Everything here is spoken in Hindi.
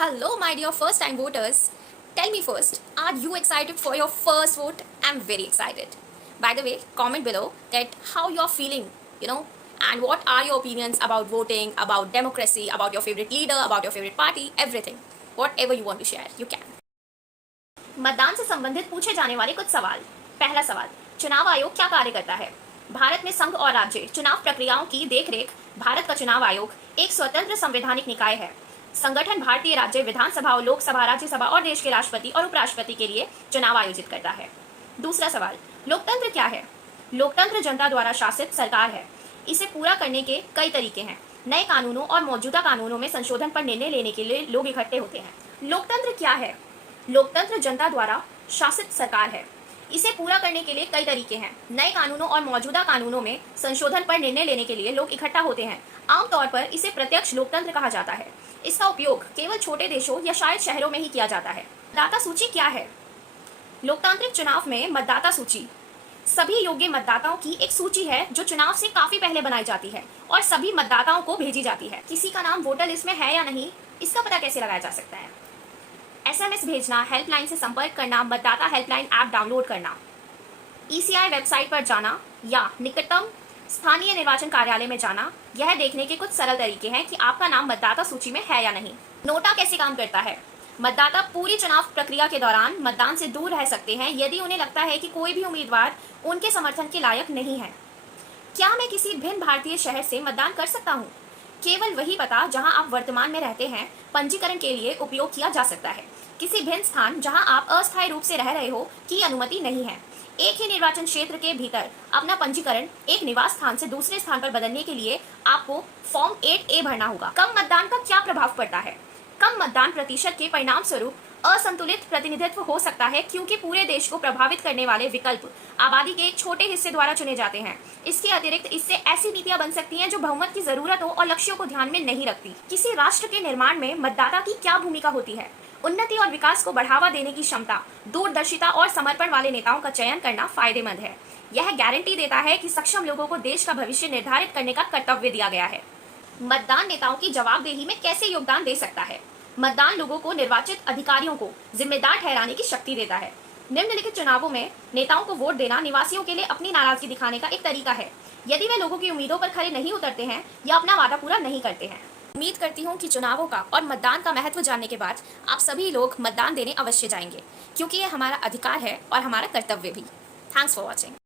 Hello, my dear first time voters. Tell me first, are you excited for your first vote? I'm very excited. By the way, comment below that how you're feeling, and what are your opinions about voting, about democracy, about your favorite leader, about your favorite party, everything. Whatever you want to share, you can. मतदान से संबंधित पूछे जाने वाले कुछ सवाल। पहला सवाल, चुनाव आयोग क्या कार्य करता है? भारत में संघ और राज्य चुनाव प्रक्रियाओं की देखरेख भारत का चुनाव आयोग एक स्वतंत्र संवैधानिक निकाय है। संगठन भारतीय राज्य विधानसभाओं, लोकसभा, राज्यसभा और देश के राष्ट्रपति और उपराष्ट्रपति के लिए चुनाव आयोजित करता है। दूसरा सवाल, लोकतंत्र क्या है? लोकतंत्र जनता द्वारा शासित सरकार है। इसे पूरा करने के कई तरीके हैं। नए कानूनों और मौजूदा कानूनों में संशोधन पर निर्णय लेने के लिए लोग इकट्ठे होते हैं। लोकतंत्र क्या है? लोकतंत्र जनता द्वारा शासित सरकार है। इसे पूरा करने के लिए कई तरीके हैं। नए कानूनों और मौजूदा कानूनों में संशोधन पर निर्णय लेने के लिए लोग इकट्ठा होते हैं। आमतौर पर इसे प्रत्यक्ष लोकतंत्र कहा जाता है। इसका उपयोग केवल छोटे देशों या शायद शहरों में ही किया जाता है। मतदाता सूची क्या है? लोकतांत्रिक चुनाव में मतदाता सूची सभी योग्य मतदाताओं की एक सूची है जो चुनाव से काफी पहले बनाई जाती है और सभी मतदाताओं को भेजी जाती है। किसी का नाम वोटर लिस्ट में है या नहीं, इसका पता कैसे लगाया जा सकता है? SMS भेजना, हेल्पलाइन से संपर्क करना, मतदाता हेल्पलाइन ऐप डाउनलोड करना, ECI वेबसाइट पर जाना या निकटतम स्थानीय निर्वाचन कार्यालय में जाना, यह देखने के कुछ सरल तरीके हैं कि आपका नाम मतदाता सूची में है या नहीं। नोटा कैसे काम करता है? मतदाता पूरी चुनाव प्रक्रिया के दौरान मतदान से दूर रह सकते हैं यदि उन्हें लगता है कि कोई भी उम्मीदवार उनके समर्थन के लायक नहीं है। क्या मैं किसी भिन्न भारतीय शहर से मतदान कर सकता हूँ? केवल वही पता जहां आप वर्तमान में रहते हैं पंजीकरण के लिए उपयोग किया जा सकता है। किसी भिन्न स्थान जहां आप अस्थायी रूप से रह रहे हो की अनुमति नहीं है। एक ही निर्वाचन क्षेत्र के भीतर अपना पंजीकरण एक निवास स्थान से दूसरे स्थान पर बदलने के लिए आपको फॉर्म 8A भरना होगा। कम मतदान का क्या प्रभाव पड़ता है? कम मतदान प्रतिशत के परिणाम स्वरूप असंतुलित प्रतिनिधित्व हो सकता है क्योंकि पूरे देश को प्रभावित करने वाले विकल्प आबादी के एक छोटे हिस्से द्वारा चुने जाते हैं। इसके अतिरिक्त इससे ऐसी नीतियां बन सकती हैं जो बहुमत की जरूरतों और लक्ष्यों को ध्यान में नहीं रखती। किसी राष्ट्र के निर्माण में मतदाता की क्या भूमिका होती है? उन्नति और विकास को बढ़ावा देने की क्षमता, दूरदर्शिता और समर्पण वाले नेताओं का चयन करना फायदेमंद है। यह गारंटी देता है कि सक्षम लोगों को देश का भविष्य निर्धारित करने का कर्तव्य दिया गया है। मतदान नेताओं की जवाबदेही में कैसे योगदान दे सकता है? मतदान लोगों को निर्वाचित अधिकारियों को जिम्मेदार ठहराने की शक्ति देता है। निम्नलिखित चुनावों में नेताओं को वोट देना निवासियों के लिए अपनी नाराजगी दिखाने का एक तरीका है यदि वे लोगों की उम्मीदों पर खरे नहीं उतरते हैं या अपना वादा पूरा नहीं करते हैं। उम्मीद करती हूँ कि चुनावों का और मतदान का महत्व जानने के बाद आप सभी लोग मतदान देने अवश्य जाएंगे क्योंकि यह हमारा अधिकार है और हमारा कर्तव्य भी। Thanks for watching.